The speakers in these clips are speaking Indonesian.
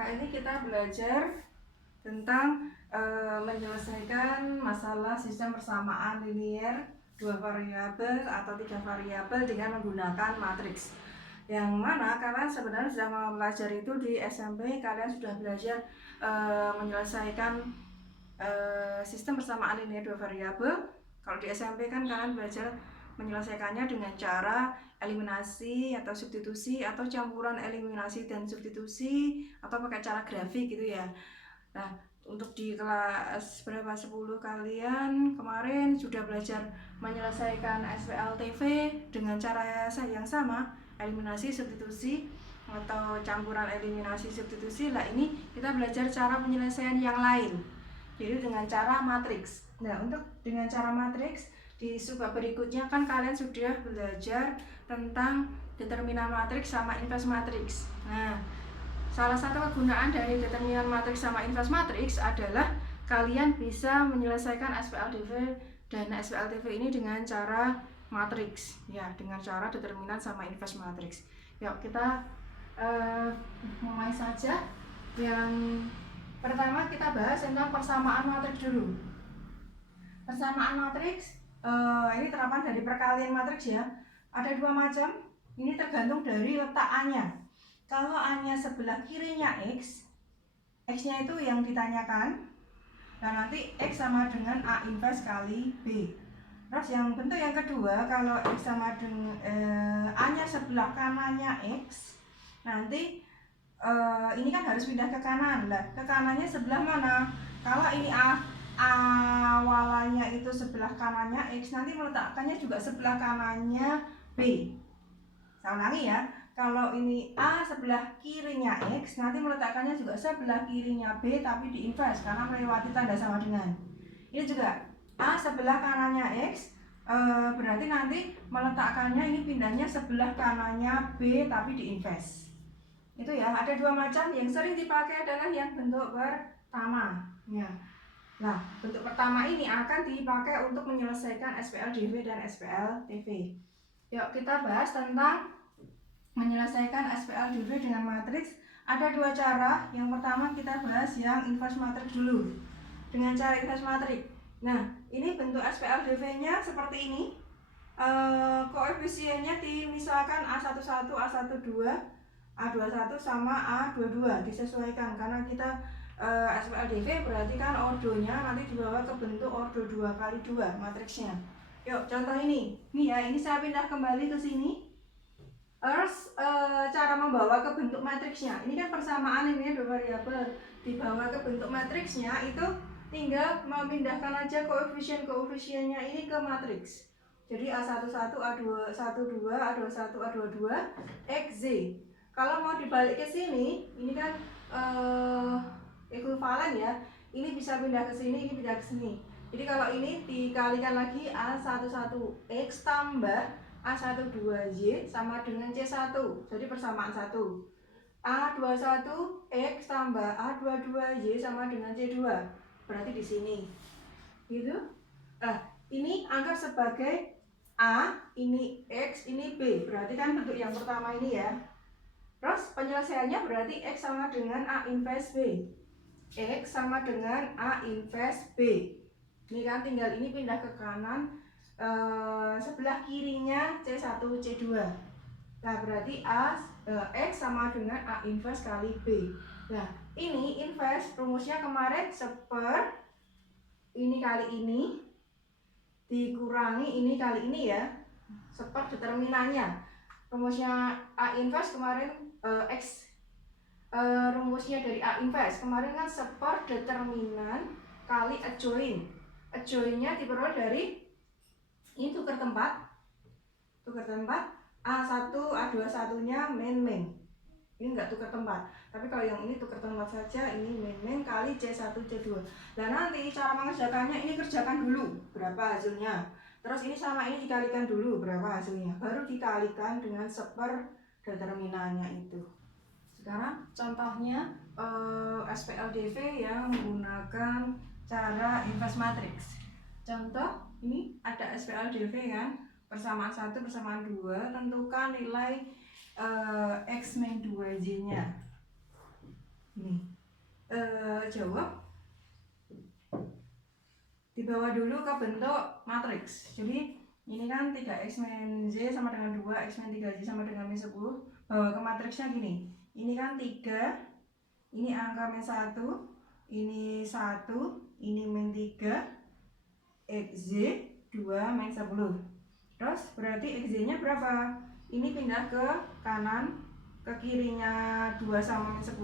Kali ini kita belajar tentang menyelesaikan masalah sistem persamaan linear 2 variabel atau 3 variabel dengan menggunakan matriks. Yang mana kalian sebenarnya sudah mempelajari itu di SMP. Kalian sudah belajar menyelesaikan sistem persamaan linear 2 variabel. Kalau di SMP kan kalian belajar menyelesaikannya dengan cara eliminasi atau substitusi atau campuran eliminasi dan substitusi atau pakai cara grafik gitu ya. Nah, untuk di kelas berapa 10 kalian kemarin sudah belajar menyelesaikan SPLTV dengan cara yang sama, eliminasi substitusi atau campuran eliminasi substitusi. Lah ini kita belajar cara penyelesaian yang lain, jadi dengan cara matriks. Nah, untuk dengan cara matriks di subbab berikutnya kan kalian sudah belajar tentang determinan matriks sama inverse matriks. Nah, salah satu kegunaan dari determinan matriks sama inverse matriks adalah kalian bisa menyelesaikan SPLDV dan SPLTV ini dengan cara matriks, ya, dengan cara determinan sama inverse matriks. Yuk kita mulai saja. Yang pertama kita bahas tentang persamaan matriks dulu. Persamaan matriks ini terapan dari perkalian matriks ya. Ada dua macam. Ini tergantung dari letak A-nya. Kalau A-nya sebelah kirinya X, X-nya itu yang ditanyakan. Nah, nanti X sama dengan A inverse kali B. Terus yang bentuk yang kedua, kalau X sama dengan A-nya sebelah kanannya X, nanti ini kan harus pindah ke kanan. Lah, ke kanannya sebelah mana? Kalau ini awalannya itu sebelah kanannya X, nanti meletakkannya juga sebelah kanannya B. Saya ulangi ya, kalau ini A sebelah kirinya X, nanti meletakkannya juga sebelah kirinya B, tapi di inverse karena melewati tanda sama dengan. Ini juga A sebelah kanannya X, berarti nanti meletakkannya ini pindahnya sebelah kanannya B, tapi di inverse. Itu ya, ada dua macam. Yang sering dipakai adalah yang bentuk pertama ya. Nah, bentuk pertama ini akan dipakai untuk menyelesaikan SPLDV dan SPLTV. Yuk kita bahas tentang menyelesaikan SPLDV dengan matriks. Ada dua cara. Yang pertama kita bahas yang inverse matriks dulu. Dengan cara inverse matriks. Nah, ini bentuk SPLDV-nya seperti ini. Koefisiennya misalkan A11, A12, A21 sama A22 disesuaikan karena kita SPLDV berarti kan ordonya nanti dibawa ke bentuk ordo 2 kali 2 matriksnya. Yuk contoh ini. Nih ya, ini saya pindah kembali ke sini. Terus cara membawa ke bentuk matriksnya. Ini kan persamaan ini dua variabel. Dibawa ke bentuk matriksnya itu tinggal memindahkan aja koefisien-koefisiennya ini ke matriks. Jadi A11, A12, A21, A22, XZ. Kalau mau dibalik ke sini, ini kan ekuivalen ya. Ini bisa pindah ke sini, ini pindah ke sini. Jadi kalau ini dikalikan lagi A11X tambah A12Y sama dengan C1. Jadi persamaan 1. A21X tambah A22Y sama dengan C2. Berarti di sini. Gitu. Ini anggap sebagai A, ini X, ini B. Berarti kan bentuk yang pertama ini ya. Terus penyelesaiannya berarti X sama dengan A inverse B. X sama dengan A inverse B. Ini kan tinggal ini pindah ke kanan, sebelah kirinya C1, C2. Nah berarti X sama dengan A inverse kali B. Nah ini inverse rumusnya kemarin seper ini kali ini dikurangi ini kali ini ya, seper determinannya. Rumusnya A inverse kemarin X rumusnya dari A inverse kemarin kan seper determinan kali adjoin. Adjoinnya diperoleh dari ini tukar tempat A1, A21 nya main. Ini enggak tukar tempat, tapi kalau yang ini tukar tempat saja. Ini main kali C1, C2. Dan nanti cara mengerjakannya ini kerjakan dulu berapa hasilnya, terus ini sama ini dikalikan dulu berapa hasilnya, baru dikalikan dengan seper determinannya itu. Sekarang contohnya SPLDV yang menggunakan cara inverse matrix. Contoh ini ada SPLDV kan, persamaan 1, persamaan 2, tentukan nilai X min 2Y nya Ini jawab di bawah dulu ke bentuk matriks. Jadi ini kan 3x min z sama dengan 2, x min 3z sama dengan min 10. Bawa ke matriksnya gini. Ini kan 3, ini angka min 1, ini 1, ini min 3, xz 2 min 10. Terus berarti xz-nya berapa? Ini pindah ke kanan, ke kirinya 2 sama min 10,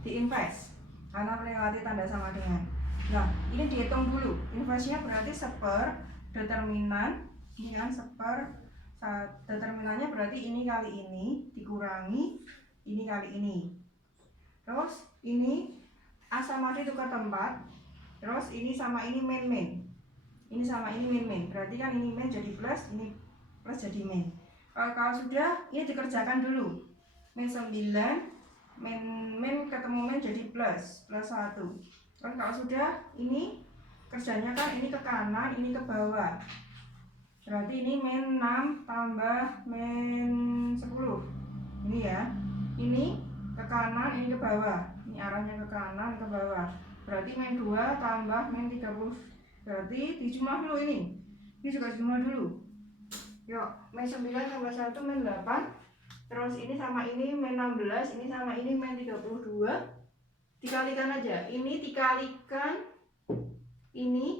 diinvers karena melewati tanda sama dengan. Nah, ini dihitung dulu. Inversnya berarti seper determinan, ini kan seper, determinannya berarti ini kali ini dikurangi ini kali ini. Terus ini A sama D tukar tempat. Terus ini sama ini min. Ini sama ini min. Berarti kan ini min jadi plus, ini plus jadi min. Kalau sudah, ini dikerjakan dulu. Min 9, min ketemu min jadi plus 1. Terus kalau sudah, ini kerjanya kan ini ke kanan, ini ke bawah. Berarti ini min 6 tambah min 10. Ini ya. Ini ke kanan, ini ke bawah. Ini arahnya ke kanan, ke bawah. Berarti min 2 tambah min 30. Berarti dijumlah dulu ini. Ini juga jumlah dulu. Yuk, min 9 tambah 1 min 8. Terus ini sama ini min 16, ini sama ini min 32. Dikalikan aja. Ini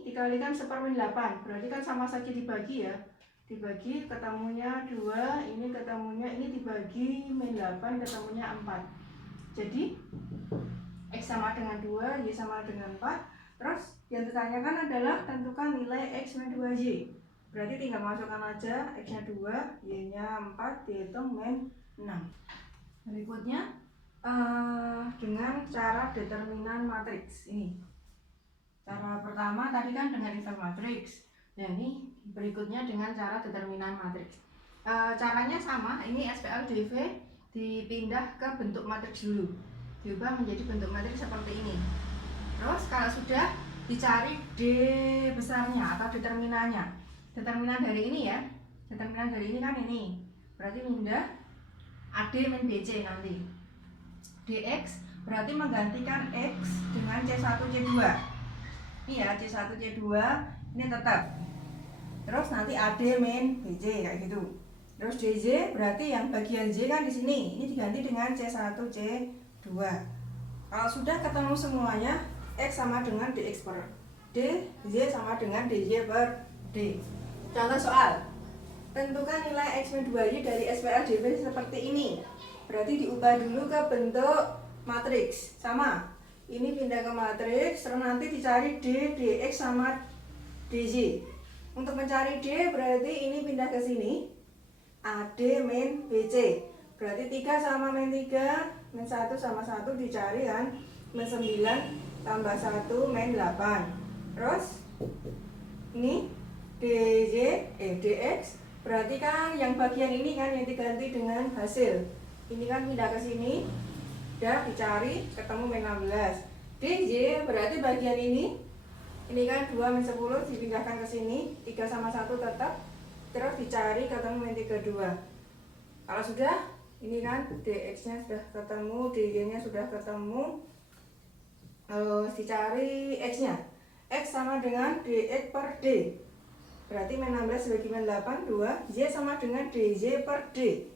dikalikan seper min 8. Berarti kan sama saja dibagi ya. Dibagi ketemunya 2, ini ketemunya ini dibagi min 8 ketemunya 4. Jadi x sama dengan 2, y sama dengan 4. Terus yang ditanyakan adalah tentukan nilai x min 2y. Berarti tinggal masukkan aja x-nya 2, y-nya 4, dihitung min 6. Berikutnya dengan cara determinan matriks. Ini cara pertama tadi kan dengan inverse matriks. Nah ini berikutnya dengan cara determinan matriks. Caranya sama. Ini SPL-DV dipindah ke bentuk matriks dulu, diubah menjadi bentuk matriks seperti ini. Terus kalau sudah, dicari D besarnya atau determinannya. Determinan dari ini ya. Determinan dari ini kan ini. Berarti pindah AD min BC nanti. DX berarti menggantikan X dengan C1 C2. Ini ya C1 C2 ini tetap. Terus nanti AD min BC kayak gitu. Terus DZ berarti yang bagian Z kan di sini. Ini diganti dengan C1 C2. Kalau sudah ketemu semuanya, X sama dengan DX per D, Z sama dengan DY per D. Contoh soal. Tentukan nilai X min 2Y dari SPL-DV seperti ini. Berarti diubah dulu ke bentuk matriks. Sama. Ini pindah ke matriks, terus nanti dicari D, DX sama DZ. Untuk mencari D berarti ini pindah ke sini. AD min BC. Berarti 3 sama min 3, min 1 sama 1 dicari kan. Min 9 tambah 1 min 8. Terus ini DX berarti kan yang bagian ini kan yang diganti dengan hasil. Ini kan pindah ke sini. Udah dicari ketemu min 16. DJ berarti bagian ini kan 2 min 10 dipindahkan ke sini. 3 sama 1 tetap. Terus dicari ketemu min 32. Kalau sudah, ini kan DX-nya sudah ketemu, DY-nya sudah ketemu. Dicari X-nya. X sama dengan DX per D. Berarti min 16 bagi min 8, 2. Y sama dengan DY per D.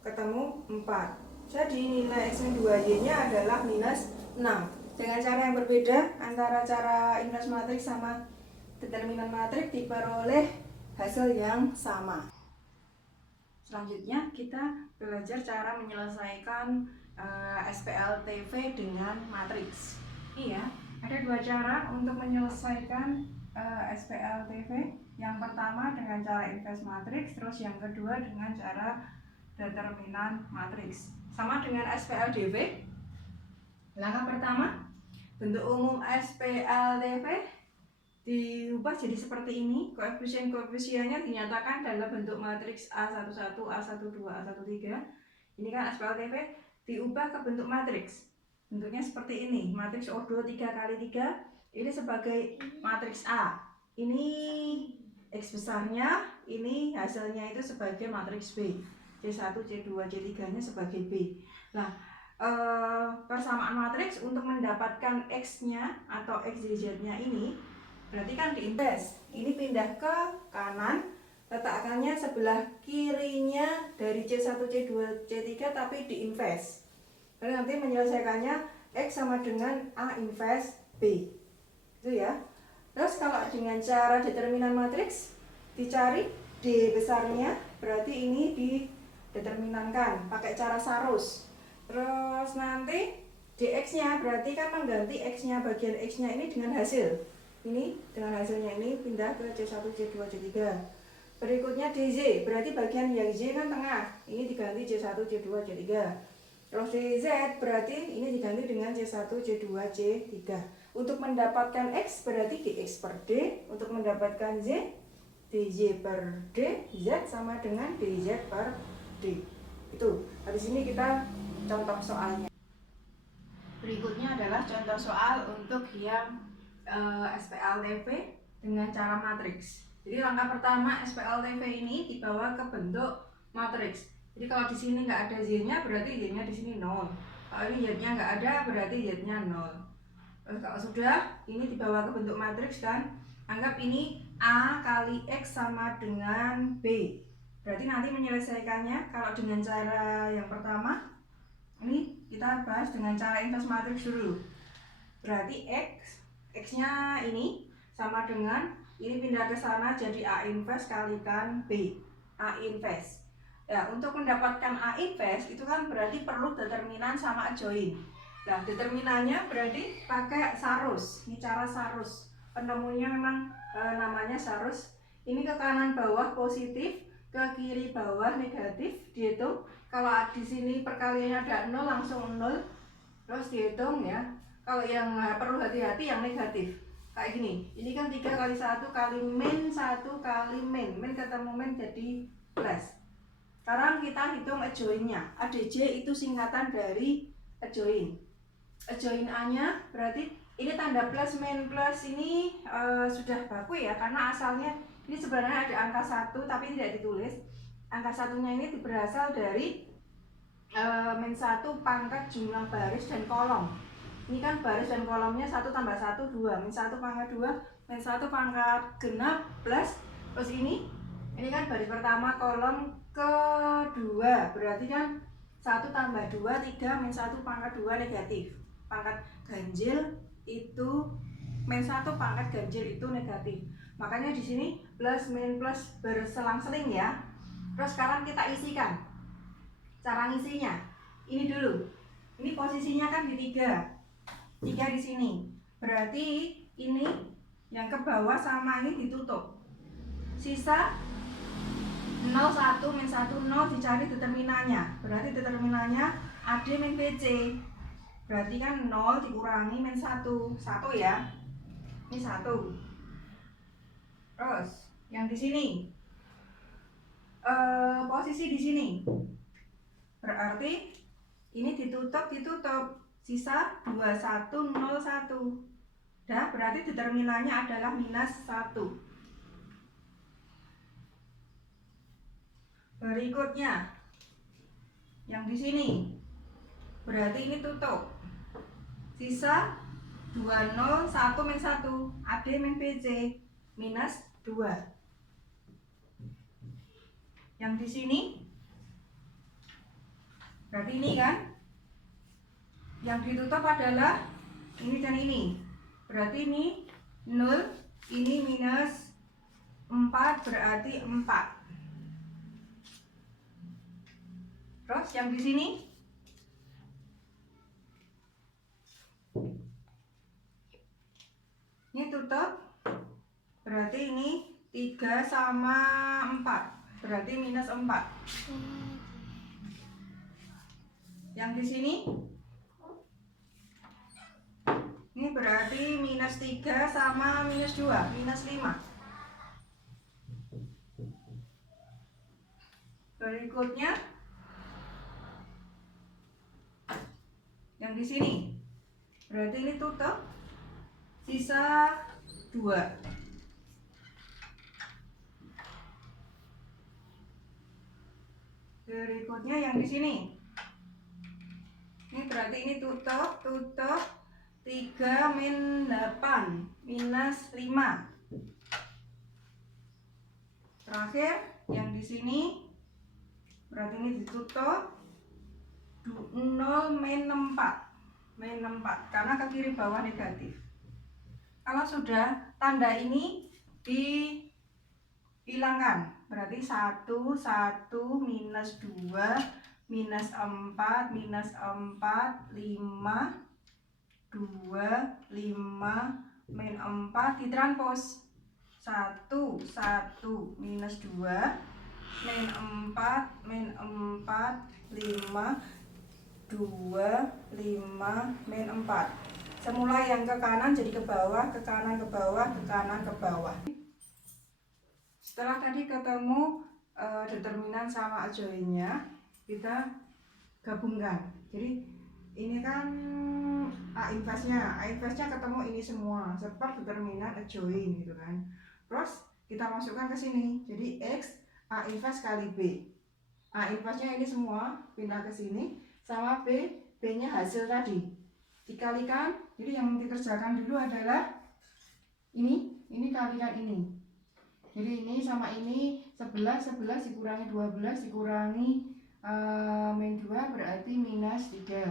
Ketemu 4. Jadi nilai X min 2Y-nya adalah minus 6. Dengan cara yang berbeda antara cara inverse matriks sama determinan matriks diperoleh hasil yang sama. Selanjutnya kita belajar cara menyelesaikan SPL-TV dengan matriks. Iya, ada dua cara untuk menyelesaikan SPL-TV. Yang pertama dengan cara inverse matriks, terus yang kedua dengan cara determinan matriks. Sama dengan SPL-DV. Langkah pertama, bentuk umum SPL-TV diubah jadi seperti ini. Koefisien-koefisiennya dinyatakan dalam bentuk matriks A11, A12, A13. Ini kan SPL-TV diubah ke bentuk matriks. Bentuknya seperti ini. Matriks O2 3x3 ini sebagai matriks A. Ini X besarnya, ini hasilnya itu sebagai matriks B. C1, C2, C3 nya sebagai B. Nah, persamaan matriks untuk mendapatkan X-nya atau XYZ-nya ini, berarti kan diinvers. Ini pindah ke kanan, letakkannya sebelah kirinya dari C1, C2, C3 tapi diinvers. Jadi nanti menyelesaikannya X sama dengan A inverse B. Itu ya. Terus kalau dengan cara determinan matriks, dicari D besarnya, berarti ini dideterminankan pakai cara Sarus. Terus nanti dx-nya berarti kan mengganti x-nya, bagian x-nya ini dengan hasil. Ini dengan hasilnya ini pindah ke C1, C2, C3. Berikutnya dz berarti bagian yang z kan tengah. Ini diganti C1, C2, C3. Terus dz berarti ini diganti dengan C1, C2, C3. Untuk mendapatkan x berarti dx per d. Untuk mendapatkan z, dz per d, z sama dengan dz per d. Itu. Habis ini kita contoh soalnya. Berikutnya adalah contoh soal untuk yang SPLTV dengan cara matriks. Jadi langkah pertama SPLTV ini dibawa ke bentuk matriks. Jadi kalau di sini nggak ada z-nya berarti z-nya di sini 0. Kalau ini z-nya nggak ada berarti z-nya 0. Terus kalau sudah ini dibawa ke bentuk matriks kan, anggap ini A kali X sama dengan B. Berarti nanti menyelesaikannya kalau dengan cara yang pertama, ini kita bahas dengan cara inverse matriks dulu. Berarti X-nya ini sama dengan, ini pindah ke sana jadi A inverse kalikan B. A inverse. Ya, untuk mendapatkan A inverse itu kan berarti perlu determinan sama adjoin. Nah, determinannya berarti pakai Sarus. Ini cara Sarus. Penemunya memang namanya Sarus. Ini ke kanan bawah positif, ke kiri bawah negatif, dihitung. Kalau di sini perkaliannya ada 0 langsung 0. Terus dihitung ya. Kalau yang perlu hati-hati yang negatif. Kayak gini. Ini kan 3 kali 1 kali min 1 kali min. Min ketemu min jadi plus. Sekarang kita hitung adjoinnya. ADJ itu singkatan dari adjoin. Adjoin A-nya berarti ini tanda plus min plus ini sudah baku ya, karena asalnya ini sebenarnya ada angka 1 tapi tidak ditulis. Angka satunya ini berasal dari min 1 pangkat jumlah baris dan kolom. Ini kan baris dan kolomnya 1 tambah 1 2, min 1 pangkat 2, min 1 pangkat genap plus terus ini kan baris pertama kolom kedua, berarti kan 1 tambah 2 3, min 1 pangkat 2 negatif. Pangkat ganjil itu min 1 pangkat ganjil itu negatif. Makanya di sini plus min plus berselang-seling ya. Terus sekarang kita isikan. Cara ngisinya ini dulu. Ini posisinya kan di 3 di sini. Berarti ini yang ke bawah sama ini ditutup. Sisa 0 1 min 1 0 dicari determinannya. Berarti determinannya AD min BC. Berarti kan 0 dikurangi min 1 ya. Ini 1. Terus yang di sini posisi di sini. Berarti ini ditutup sisa 21 0 1. Dah, berarti determinannya adalah minus 1. Berikutnya yang di sini. Berarti ini tutup. Sisa 20 1 min 1 AD min BC minus 2. Yang di sini berarti ini kan yang ditutup adalah ini dan ini. Berarti ini 0, ini minus 4 berarti 4. Terus yang di sini ini tutup, berarti ini 3 sama 4, berarti minus 4. Yang di sini ini berarti minus 3 sama minus 2, minus 5. Berikutnya yang di sini berarti ini tutup, sisa 2. Berikutnya yang di sini Ini berarti ini tutup 3 min 8 minus 5. Terakhir yang di sini berarti ini ditutup 0 min 4 karena ke kiri bawah negatif. Kalau sudah tanda ini dihilangkan, berarti 1 minus 2 minus 4 minus 4 5 2 5 min 4 ditranspos 1 minus 2 min 4 min 4 5 2 5 min 4. Semula yang ke kanan jadi ke bawah, ke kanan ke bawah, ke kanan ke bawah. Setelah tadi ketemu determinan sama adjoinnya, kita gabungkan. Jadi ini kan A inverse-nya ketemu ini semua, seperti determinan adjoin gitu kan. Terus kita masukkan ke sini. Jadi X A inverse kali B. A inverse-nya ini semua pindah ke sini sama B-nya hasil tadi. Dikalikan. Jadi yang dikerjakan dulu adalah ini kalikan ini. Jadi ini sama ini 11 dikurangi 12 dikurangi min 2 berarti minus 3.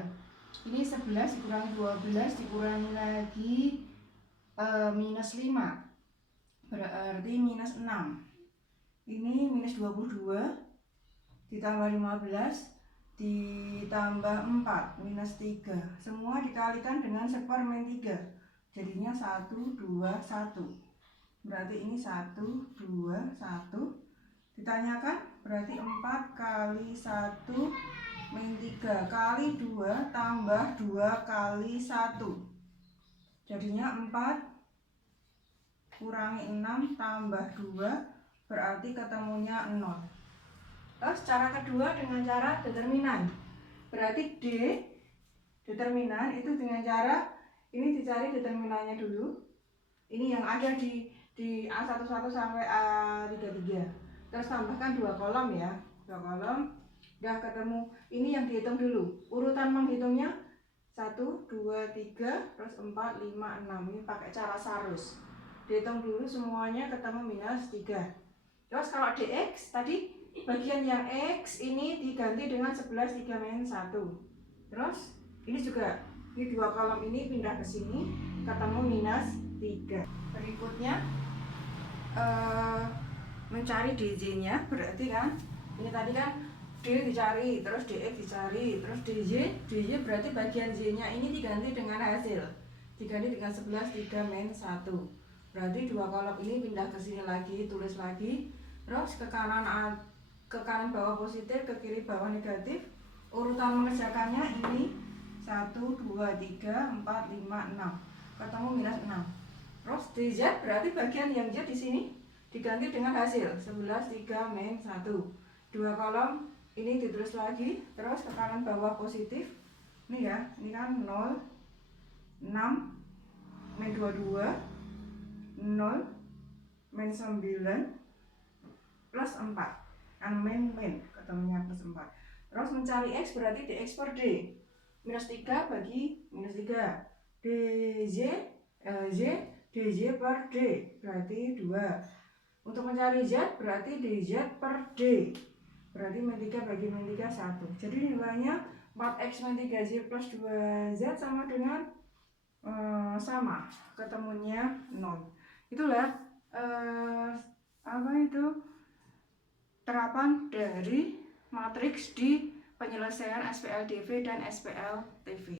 Ini 11 dikurangi 12 dikurangi lagi minus 5 berarti minus 6. Ini minus 22 ditambah 15 ditambah 4 minus 3. Semua dikalikan dengan sektor min 3. Jadinya 1 2 1. Berarti ini 1 2 1. Ditanyakan berarti 4 kali 1 min 3 kali 2 tambah 2 kali 1. Jadinya 4 kurangi 6 tambah 2 berarti ketemunya 0. Terus cara kedua dengan cara determinan. Berarti D determinan itu dengan cara ini dicari determinannya dulu. Ini yang ada di A11 sampai A33. Terus tambahkan 2 kolom ya. 2 kolom. Udah ketemu. Ini yang dihitung dulu. Urutan menghitungnya 1 2 3 terus 4 5 6. Ini pakai cara sarus. Dihitung dulu semuanya ketemu minus 3. Terus kalau dx tadi bagian yang X ini diganti dengan 11 3 min 1. Terus ini juga di 2 kolom ini pindah ke sini ketemu minus 3. Berikutnya mencari DJ nya berarti kan ini tadi kan D dicari, terus DX dicari, terus DJ berarti bagian Z nya ini diganti dengan hasil, diganti dengan 11 3 min 1. Berarti 2 kolom ini pindah ke sini lagi, tulis lagi. Terus ke kanan bawah positif, ke kiri bawah negatif. Urutan mengerjakannya ini 1 2 3 4 5 6 ketemu minus 6. Terus DZ berarti bagian yang Z di sini diganti dengan hasil 11 3 min 1. 2 kolom ini ditulis lagi, terus ke kanan bawah positif. Ini ya, ini kan 0 6 min 22 0 min 9 plus 4 kan min ketemunya plus 4. Terus mencari X berarti dx per D minus 3 bagi minus 3 dz per D berarti 2. Untuk mencari Z berarti dz per D berarti min 3 bagi min 3 1. Jadi nilainya 4x min 3z plus 2z sama dengan sama, ketemunya 0. Itulah terapan dari matriks di penyelesaian SPLDV dan SPLTV.